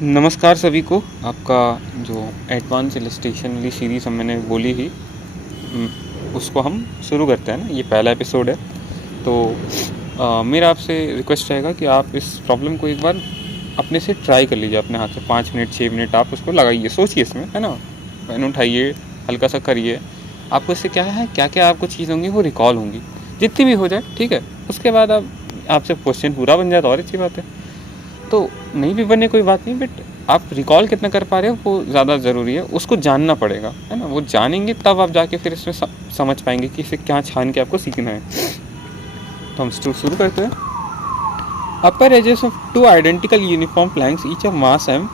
नमस्कार सभी को। आपका जो एडवांस इलस्ट्रेशन वाली सीरीज़ हम मैंने बोली थी उसको हम शुरू करते हैं ना। ये पहला एपिसोड है। तो मेरा आपसे रिक्वेस्ट रहेगा कि आप इस प्रॉब्लम को एक बार अपने से ट्राई कर लीजिए। अपने हाथ से 5 मिनट 6 मिनट आप उसको लगाइए, सोचिए इसमें, है ना। पेन उठाइए, हल्का सा करिए। आपको इससे क्या है, क्या क्या आपको चीज़ होंगी वो रिकॉल होंगी, जितनी भी हो जाए, ठीक है। उसके बाद आपसे क्वेश्चन पूरा बन जाए तो और अच्छी बात है। तो नहीं भी बने कोई बात नहीं, बट आप रिकॉल कितना कर पा रहे हो वो ज़्यादा ज़रूरी है। उसको जानना पड़ेगा, है ना। वो जानेंगे तब आप जाके फिर इसमें समझ पाएंगे कि इसे क्या छान के आपको सीखना है। तो हम शुरू करते हैं। Upper edges of two identical uniform planks each of mass m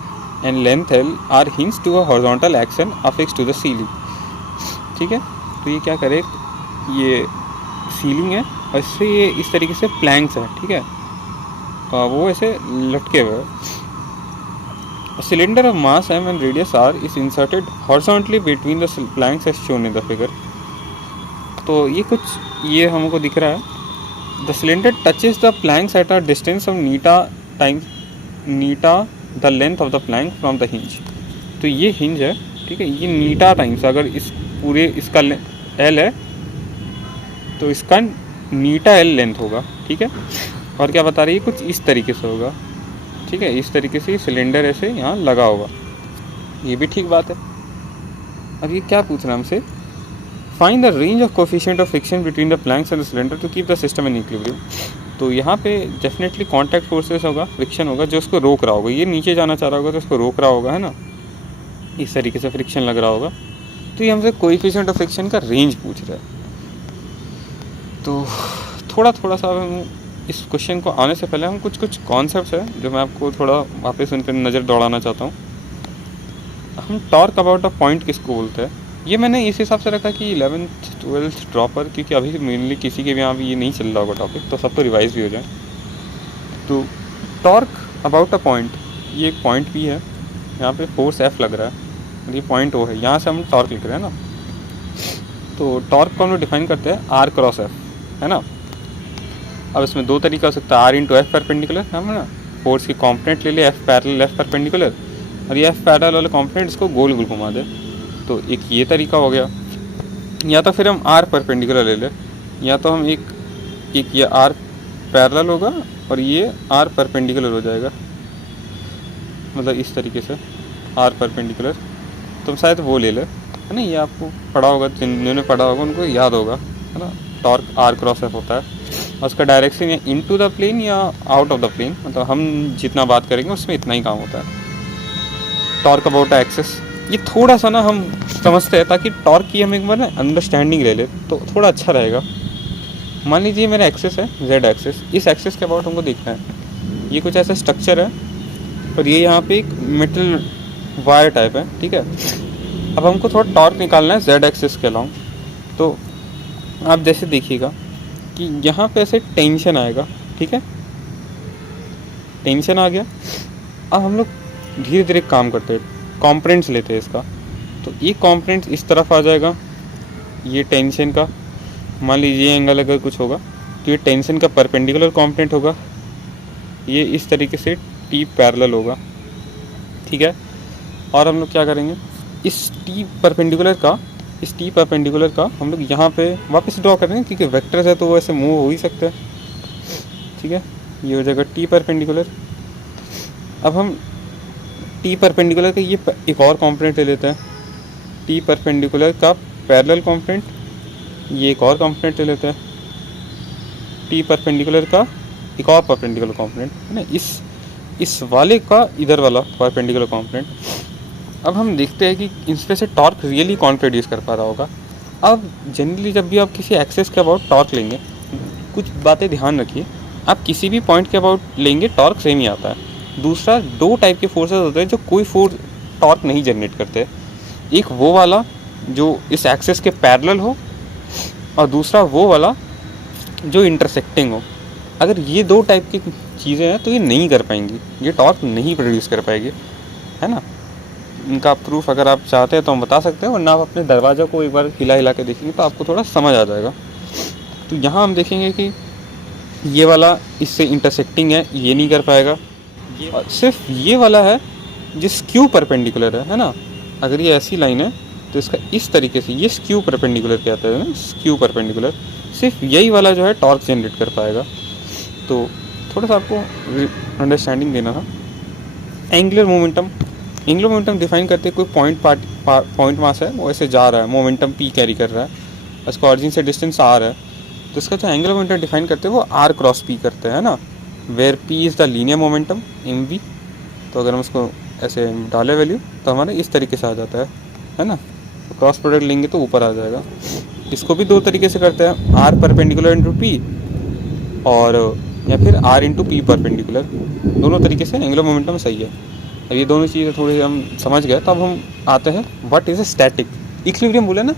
and length l are hinge to a horizontal action affix to the ceiling. ठीक है, तो ये क्या करे, ये सीलिंग है और इससे ये इस तरीके से प्लैंक्स है, ठीक है। वो ऐसे लटके हुए हैं। A cylinder of mass m and radius r is inserted horizontally between the planks as shown in the figure. तो ये हमको दिख रहा है। The cylinder touches the planks at a distance of neta the length of the plank from the hinge. तो ये hinge है, ठीक है। ये नीटा टाइम्स, अगर इस पूरे इसका एल है तो इसका नीटा एल लेंथ होगा, ठीक है। और क्या बता रही है, कुछ इस तरीके से होगा, ठीक है। इस तरीके से सिलेंडर ऐसे यहाँ लगा होगा, ये भी ठीक बात है। अब ये क्या पूछ रहा है हमसे, find the range of coefficient of friction between the planks and the cylinder to keep the system in equilibrium. तो यहाँ पे डेफिनेटली कॉन्टैक्ट फोर्सेस होगा, फ्रिक्शन होगा जो उसको रोक रहा होगा। ये नीचे जाना चाह रहा होगा तो उसको रोक रहा होगा, है ना। इस तरीके से फ्रिक्शन लग रहा होगा। तो ये हमसे कोएफिशिएंट ऑफ फ्रिक्शन का रेंज पूछ रहा है। तो थोड़ा सा हम इस क्वेश्चन को आने से पहले हम कुछ कॉन्सेप्ट्स है जो मैं आपको थोड़ा वापस उन पर नज़र दौड़ाना चाहता हूँ। हम टॉर्क अबाउट अ पॉइंट किसको बोलते हैं, ये मैंने इस हिसाब से रखा कि 11th 12th ड्रॉपर, क्योंकि अभी मेनली किसी के भी यहाँ भी ये नहीं चल रहा होगा टॉपिक, तो सबको रिवाइज भी हो जाए। तो टॉर्क अबाउट अ पॉइंट, ये एक पॉइंट भी है, यहाँ पे फोर्स F लग रहा है और ये पॉइंट O है, यहाँ से हम टॉर्क लिख रहे हैं ना। तो टॉर्क को हम लोग डिफाइन करते हैं R क्रॉस F, है ना। अब इसमें दो तरीका हो सकता है, R इंटू F परपेंडिकुलर, है ना। फोर्स की कॉम्पोनेंट ले ले F पैरेलल F परपेंडिकुलर, और ये F पैरेलल वाले कॉम्पोनेंट इसको गोल गोल घुमा दे। तो एक ये तरीका हो गया। या तो फिर हम R परपेंडिकुलर ले ले, या तो हम एक ये R पैरेलल होगा और ये R परपेंडिकुलर हो जाएगा, मतलब इस तरीके से R परपेंडिकुलर। तुम शायद वो ले ले, है ना। ये आपको पढ़ा होगा, जिन्होंने पढ़ा होगा उनको याद होगा, है ना। टॉर्क R क्रॉस F होता है और उसका डायरेक्शन या इनटू द प्लेन या आउट ऑफ द प्लेन, मतलब हम जितना बात करेंगे उसमें इतना ही काम होता है। टॉर्क अबाउट एक्सिस, ये थोड़ा सा ना हम समझते हैं ताकि टॉर्क की हम एक बार ना अंडरस्टैंडिंग ले ले तो थोड़ा अच्छा रहेगा। मान लीजिए मेरा एक्सिस है जेड एक्सिस, इस एक्सिस के अबाउट हमको देखना है। ये कुछ ऐसा स्ट्रक्चर है और ये यहाँ पे एक मेटल वायर टाइप है, ठीक है। अब हमको थोड़ा टॉर्क निकालना है जेड एक्सिस के अलाउंग। तो आप जैसे देखिएगा कि यहाँ पे ऐसे टेंशन आएगा, ठीक है। टेंशन आ गया। अब हम लोग धीरे धीरे काम करते हैं, कॉम्पोनेंट्स लेते हैं इसका। तो ये कॉम्पोनेंट्स इस तरफ आ जाएगा, ये टेंशन का, मान लीजिए एंगल अगर कुछ होगा तो ये टेंशन का परपेंडिकुलर कॉम्पोनेंट होगा। ये इस तरीके से टी पैरेलल होगा, ठीक है। और हम लोग क्या करेंगे, इस टी परपेंडिकुलर का हम लोग यहाँ पे वापस ड्रॉ करेंगे, क्योंकि वेक्टर्स है तो वो ऐसे मूव हो ही सकते हैं, ठीक है। ये हो जाएगा टी परपेंडिकुलर। अब हम टी परपेंडिकुलर का ये एक और कंपोनेंट ले लेते हैं, टी परपेंडिकुलर का पैरेलल कंपोनेंट, ये एक और कंपोनेंट ले लेते हैं, टी परपेंडिकुलर का एक और परपेंडिकुलर कंपोनेंट, है ना। इस वाले का इधर वाला परपेंडिकुलर कंपोनेंट। अब हम देखते हैं कि इसमें से टॉर्क रियली कौन प्रोड्यूस कर पा रहा होगा। अब जनरली जब भी आप किसी एक्सेस के अबाउट टॉर्क लेंगे, कुछ बातें ध्यान रखिए। आप किसी भी पॉइंट के अबाउट लेंगे टॉर्क सेम ही आता है। दूसरा, दो टाइप के फोर्सेस होते हैं जो कोई फोर्स टॉर्क नहीं जनरेट करते। एक वो वाला जो इस एक्सेस के पैरेलल हो, और दूसरा वो वाला जो इंटरसेक्टिंग हो। अगर ये दो टाइप की चीज़ें हैं तो ये नहीं कर पाएंगी, ये टॉर्क नहीं प्रोड्यूस कर पाएगी, है ना। इनका प्रूफ अगर आप चाहते हैं तो हम बता सकते हैं, वरना आप अपने दरवाज़ा को एक बार हिला के देखेंगे तो आपको थोड़ा समझ आ जाएगा। तो यहाँ हम देखेंगे कि ये वाला इससे इंटरसेक्टिंग है, ये नहीं कर पाएगा। और सिर्फ ये वाला है जो स्क्यू परपेंडिकुलर है ना, अगर ये ऐसी लाइन है तो इसका इस तरीके से ये स्क्यू परपेंडिकुलर कहते हैं ना, स्क्यू परपेंडिकुलर सिर्फ यही वाला जो है टॉर्क जनरेट कर पाएगा। तो थोड़ा सा आपको अंडरस्टैंडिंग देना था। एंगुलर मोमेंटम डिफाइन करते कोई पॉइंट मास है वो ऐसे जा रहा है, मोमेंटम p कैरी कर रहा है, उसका ऑरिजिन से डिस्टेंस r है, तो इसका जो एंगुलर मोमेंटम डिफाइन करते हैं वो r क्रॉस p करते हैं ना, where p is the linear momentum mv। तो अगर हम उसको ऐसे डालें वैल्यू तो हमारा इस तरीके से आ जाता है ना, तो क्रॉस प्रोडक्ट लेंगे तो ऊपर आ जाएगा। इसको भी दो तरीके से करते हैं, r परपेंडिकुलर इंटू p और या फिर r इंटू p परपेंडिकुलर, दोनों तरीके से एंगुलर मोमेंटम सही है। अब ये दोनों चीज़ें थोड़ी हम समझ गए, तो अब हम आते हैं what is a static. Equilibrium बोले ना,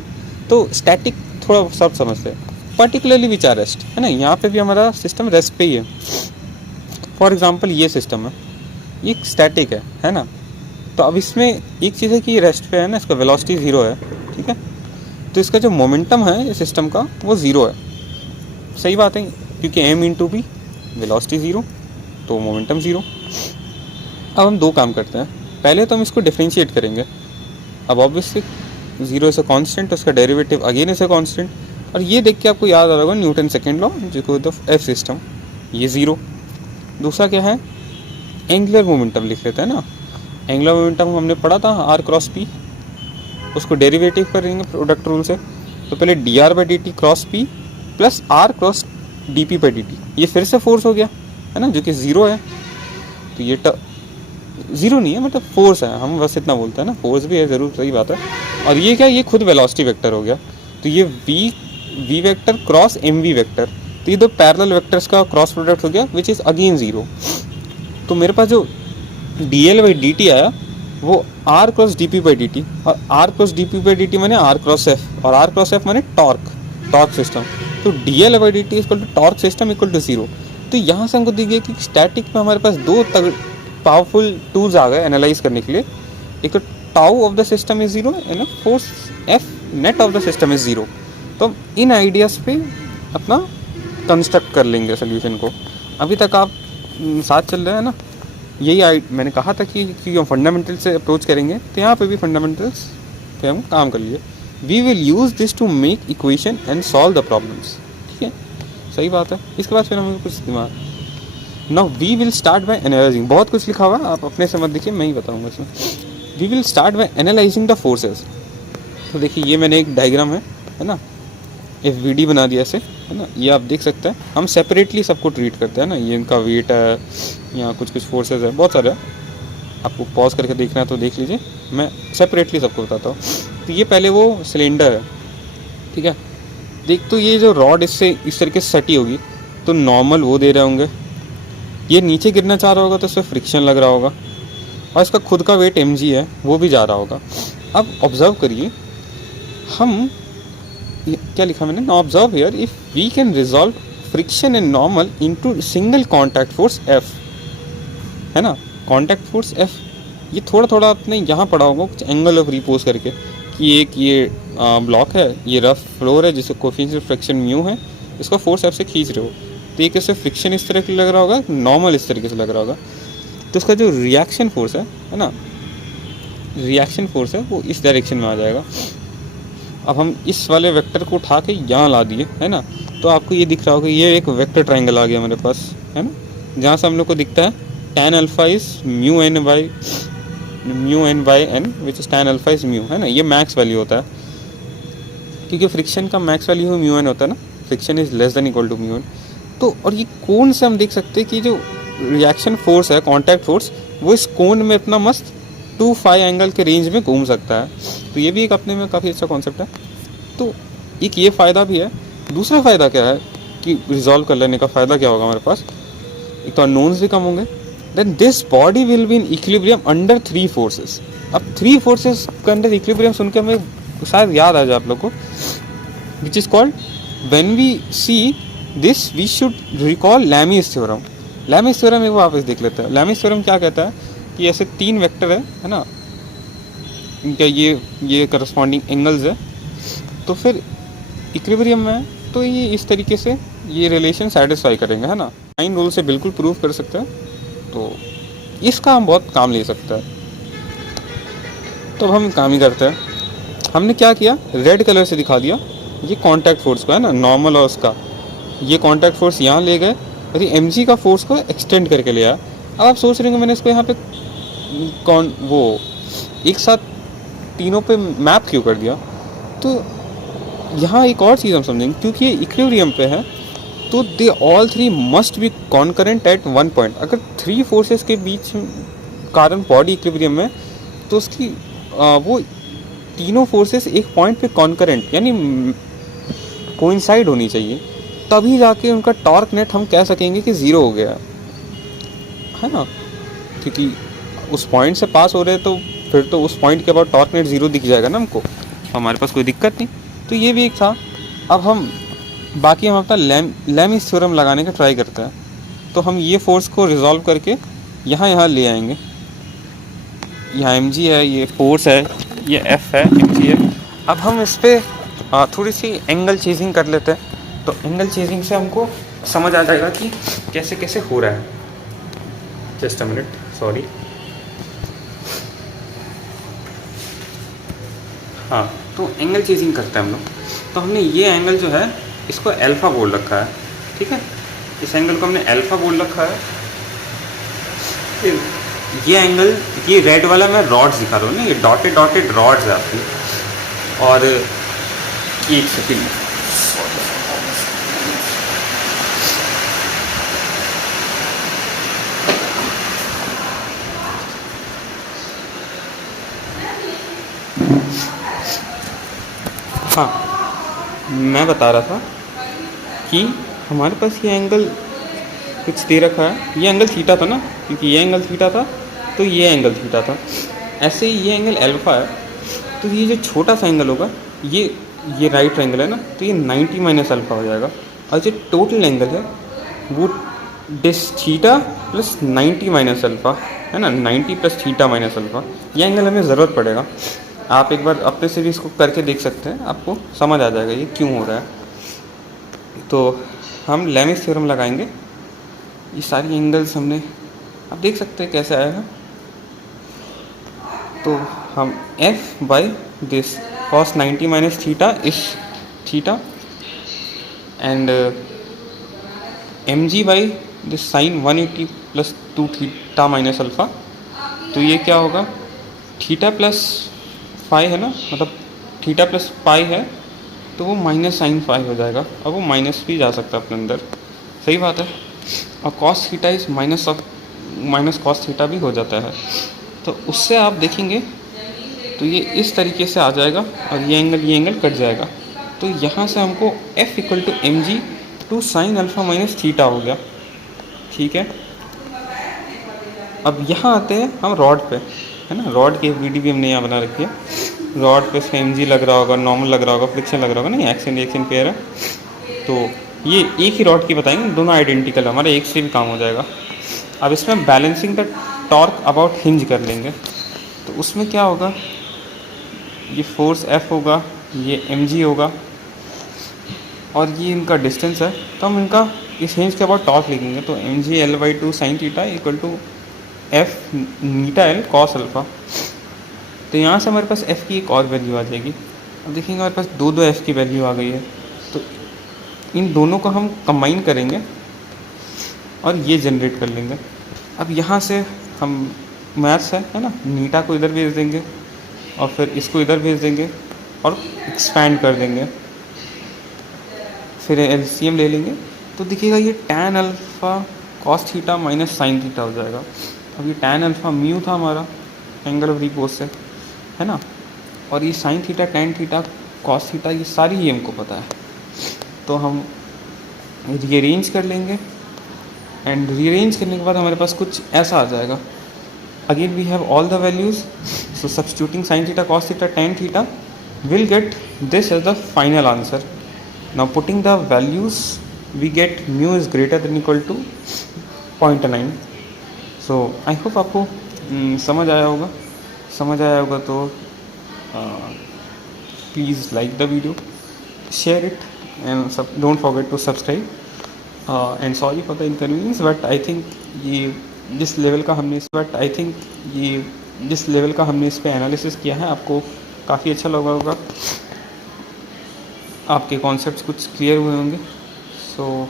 तो स्टैटिक थोड़ा सब समझते हैं, पर्टिकुलरली विच आर रेस्ट, है ना, यहाँ पे भी हमारा सिस्टम रेस्ट पे ही है। फॉर एग्जांपल ये सिस्टम है, ये स्टैटिक है ना, तो अब इसमें एक चीज़ है कि रेस्ट पे है ना, इसका वेलोसिटी 0 है, ठीक है, तो इसका जो मोमेंटम है इस सिस्टम का वो 0 है। सही बात है, क्योंकि m इंटू पी वेलोसिटी 0 तो मोमेंटम 0। अब हम दो काम करते हैं, पहले तो हम इसको डिफरेंशिएट करेंगे। अब ऑब्वियसली 0 इज अ कांस्टेंट, उसका derivative again is a constant, और ये देख के आपको याद आ रहा होगा न्यूटन सेकेंड लॉ, जो द एफ सिस्टम, ये 0। दूसरा क्या है, एंगुलर मोमेंटम लिख लेते हैं ना। एंगुलर मोमेंटम हमने पढ़ा था r क्रॉस p, उसको डेरिवेटिव करेंगे प्रोडक्ट रूल से, तो पहले dr by d T cross p plus r cross d p by d T, ये फिर से फोर्स हो गया है ना, जो कि 0 है, तो ये 0 नहीं है, मतलब फोर्स है, हम बस इतना बोलते हैं ना, फोर्स भी है ज़रूर, सही बात है। और ये क्या, ये खुद वेलोसिटी वेक्टर हो गया, तो ये v vector cross mv vector, तो ये दो पैरेलल वेक्टर्स का क्रॉस प्रोडक्ट हो गया विच इज़ अगेन 0। तो मेरे पास जो dl बाई डी टी आया वो r cross d p by d t, और r cross d p by d t मैंने r क्रॉस f, और r क्रॉस f मैंने टॉर्क सिस्टम, तो dl by d t equal to torque system equal to 0। तो यहाँ से हमको दिख गया कि स्टैटिक में हमारे पास दो पावरफुल टूल्स आ गए एनालाइज करने के लिए, एक तो tau of the system is 0 and force f net of the system is 0। तो हम इन आइडियाज़ पे अपना कंस्ट्रक्ट कर लेंगे सोल्यूशन को। अभी तक आप साथ चल रहे हैं ना, यही मैंने कहा था कि हम फंडामेंटल से अप्रोच करेंगे, तो यहाँ पे भी फंडामेंटल्स पे हम काम कर लिए। We will use this to make equation and solve the problems, ठीक है, सही बात है। इसके बाद फिर हमें कुछ दिमाग, now we will start by analysing, बहुत कुछ लिखा हुआ है, आप अपने से मत देखिए, मैं ही बताऊँगा इसमें। We will start by analysing the forces. तो देखिए ये मैंने एक डायग्राम है ना, FVD बना दिया ऐसे, है ना, ये आप देख सकते हैं। हम सेपरेटली सबको ट्रीट करते हैं ना, ये इनका वेट है, यहाँ कुछ फोर्सेस है, बहुत सारे, आपको पॉज करके देखना है तो देख लीजिए, मैं सेपरेटली सबको बताता हूँ। तो ये पहले वो सिलेंडर है, ठीक है, देख, तो ये जो रॉड इससे इस तरीके से सटी होगी, तो नॉर्मल वो दे रहे होंगे, ये नीचे गिरना चाह रहा होगा तो इसमें फ्रिक्शन लग रहा होगा, और इसका खुद का वेट mg है, वो भी जा रहा होगा। अब ऑब्जर्व करिए, हम क्या लिखा मैंने, now observe here, if we can resolve friction and normal into single contact force F, है ना, कांटेक्ट फोर्स F, ये थोड़ा थोड़ा आपने यहाँ पढ़ा होगा कुछ एंगल ऑफ रिपोज करके, कि एक ये ब्लॉक है, ये रफ फ्लोर है जिसका कोएफिशिएंट ऑफ फ्रिक्शन म्यू है, इसको फोर्स F से खींच रहे हो, तो एक इससे फ्रिक्शन इस तरह की लग रहा होगा, नॉर्मल इस तरीके से लग रहा होगा, तो इसका जो रिएक्शन फोर्स है ना, रिएक्शन फोर्स है वो इस डायरेक्शन में आ जाएगा। अब हम इस वाले वेक्टर को उठा के यहाँ ला दिए, है ना, तो आपको ये दिख रहा होगा, ये एक वेक्टर ट्रायंगल आ गया मेरे पास, है ना, जहाँ से हम लोग को दिखता है tan alpha is mu N by N which is tan alpha is mu, है ना, ये मैक्स वैल्यू होता है, क्योंकि फ्रिक्शन का मैक्स वैल्यू म्यू एन होता है ना, friction is less than equal to mu N. तो और ये कोण से हम देख सकते हैं कि जो रिएक्शन फोर्स है, कांटेक्ट फोर्स, वो इस कोण में अपना मस्त 2-5 एंगल के रेंज में घूम सकता है। तो ये भी एक अपने में काफ़ी अच्छा कॉन्सेप्ट है। तो एक ये फ़ायदा भी है। दूसरा फ़ायदा क्या है कि रिजॉल्व कर लेने का फ़ायदा क्या होगा हमारे पास, एक तो अननोन्स भी कम होंगे, then this body will be in equilibrium under 3 forces. अब 3 फोर्सेस के अंडर इक्विलिब्रियम सुन के हमें शायद याद आ जाए आप लोग को, which is called, when we see this we should recall Lamy's theorem. Lamy's theorem एक वापस देख लेते हैं। लैमीज थ्योरम क्या कहता है कि ऐसे 3 वेक्टर है ना, इनका ये करस्पॉन्डिंग एंगल्स है, तो फिर इक्विलिब्रियम में तो ये इस तरीके से ये रिलेशन सेटिस्फाई करेंगे, है ना। साइन रूल से बिल्कुल प्रूव कर सकते हैं, तो इसका हम बहुत काम ले सकते हैं। तो अब हम काम ही करते हैं। हमने क्या किया, रेड कलर से दिखा दिया ये कॉन्टैक्ट फोर्स को, है ना, नॉर्मल और उसका, ये कॉन्टैक्ट फोर्स यहाँ ले गए और ये एम का फोर्स को एक्सटेंड करके ले आया। अब आप सोच रहे होंगे मैंने इसको यहाँ पे कौन वो एक साथ तीनों पे मैप क्यों कर दिया। तो यहाँ एक और चीज़ हम समझेंगे, क्योंकि ये इक्विलिब्रियम पे है तो they all three must be concurrent eight one point. अगर थ्री फोर्सेस के बीच कारण बॉडी इक्विलिब्रियम में, तो उसकी वो तीनों फोर्सेस एक पॉइंट पे कॉन्करेंट यानी कोइंसाइड होनी चाहिए, तभी जाके उनका टॉर्क नेट हम कह सकेंगे कि ज़ीरो हो गया है ना। क्योंकि उस पॉइंट से पास हो रहे तो फिर तो उस पॉइंट के बाद टॉर्क नेट ज़ीरो दिख जाएगा ना हमको, हमारे पास कोई दिक्कत नहीं। तो ये भी एक था। अब हम बाकी हम अपना लेमिस थ्योरम लगाने का ट्राई करते हैं। तो हम ये फोर्स को रिजॉल्व करके यहाँ ले आएंगे। यहाँ एम है, ये फोर्स है, ये एफ है, एम है। अब हम इस पर थोड़ी सी एंगल चेजिंग कर लेते हैं। तो एंगल चेजिंग से हमको समझ आ जाएगा कि कैसे कैसे हो रहा है। Just a minute, sorry. हाँ, तो एंगल चेजिंग करते हैं हम लोग। तो हमने ये एंगल जो है इसको अल्फ़ा बोल रखा है, ठीक है। इस एंगल को हमने अल्फ़ा बोल रखा है। ये एंगल, ये रेड वाला मैं रॉड्स दिखा रहा हूँ ना, ये डॉटेड डॉटेड रॉड्स है आपकी। और एक सेकेंड, हाँ, मैं बता रहा था कि हमारे पास ये एंगल कुछ दे रखा है। ये एंगल थीटा था ना, क्योंकि ये एंगल थीटा था तो ये एंगल थीटा था। ऐसे ही ये एंगल अल्फ़ा है, तो ये जो छोटा सा एंगल होगा ये राइट एंगल है ना, तो ये 90 माइनस अल्फ़ा हो जाएगा। और जो टोटल एंगल है वो this theta plus 90 minus alpha है ना, 90 प्लस थीटा माइनस अल्फ़ा। ये एंगल हमें ज़रूरत पड़ेगा। आप एक बार अपने से भी इसको करके देख सकते हैं, आपको समझ आ जाएगा ये क्यों हो रहा है। तो हम लेमिस थ्योरम लगाएंगे। ये सारी एंगल्स हमने, आप देख सकते हैं कैसे आया है। तो हम f by this cos 90 minus theta इस theta and mg by this sine 180 plus 2 theta minus alpha. तो ये क्या होगा, थीटा प्लस फाई है ना, मतलब थीटा प्लस पाई है तो वो माइनस साइन फाई हो जाएगा। अब वो माइनस भी जा सकता है अपने अंदर, सही बात है। और cos theta is minus cos theta भी हो जाता है। तो उससे आप देखेंगे तो ये इस तरीके से आ जाएगा और ये एंगल कट जाएगा। तो यहाँ से हमको f equal to m g two sine alpha minus theta हो गया, ठीक है। अब यहाँ आते हैं हम रॉड पे, है ना। रॉड की वीडियो भी हमने यहाँ बना रखी है। रॉड पे इसका एम जी लग रहा होगा, नॉर्मल लग रहा होगा, फ्रिक्शन लग रहा होगा, नहीं एक्शन रिएक्शन पेयर है। तो ये एक ही रॉड की बताएंगे, दोनों आइडेंटिकल, हमारा एक से भी काम हो जाएगा। अब इसमें balancing the torque about hinge कर लेंगे। तो उसमें क्या होगा, ये फोर्स F होगा, ये mg होगा और ये इनका डिस्टेंस है। तो हम इनका इस हिंज के अबाउट टॉर्क लिखेंगे। तो mg L/2 sin theta equal to F theta L cos alpha. तो यहाँ से हमारे पास F की एक और वैल्यू आ जाएगी। अब देखेंगे हमारे पास दो F की वैल्यू आ गई है। तो इन दोनों को हम कंबाइन करेंगे और ये जनरेट कर लेंगे। अब यहाँ से हम मैथ्स है ना, नीटा को इधर भेज देंगे और फिर इसको इधर भेज देंगे और एक्सपैंड कर देंगे, फिर एलसीएम ले लेंगे। तो दिखेगा ये tan alpha cos theta minus sine theta हो जाएगा। अब ये tan अल्फ़ा म्यू था हमारा एंगल ऑफ रिपोज से, है ना, और ये sine theta tan theta cos theta ये सारी ही हमको पता है। तो हम रीअरेंज कर लेंगे एंड रीअरेंज करने के बाद हमारे पास कुछ ऐसा आ जाएगा। Again we have all the values, so substituting sine theta cos theta tan theta will get this as the final answer. Now putting the values we get mu is greater than equal to 0.9। So I hope आपको समझ आया होगा। तो please like the video, share it and don't forget to subscribe and sorry for the inconvenience, but I think ये जिस level का हमने जिस लेवल का हमने इस पे एनालिसिस किया है आपको काफ़ी अच्छा लगा होगा, आपके कॉन्सेप्ट्स कुछ क्लियर हुए होंगे। So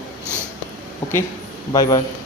okay, bye bye.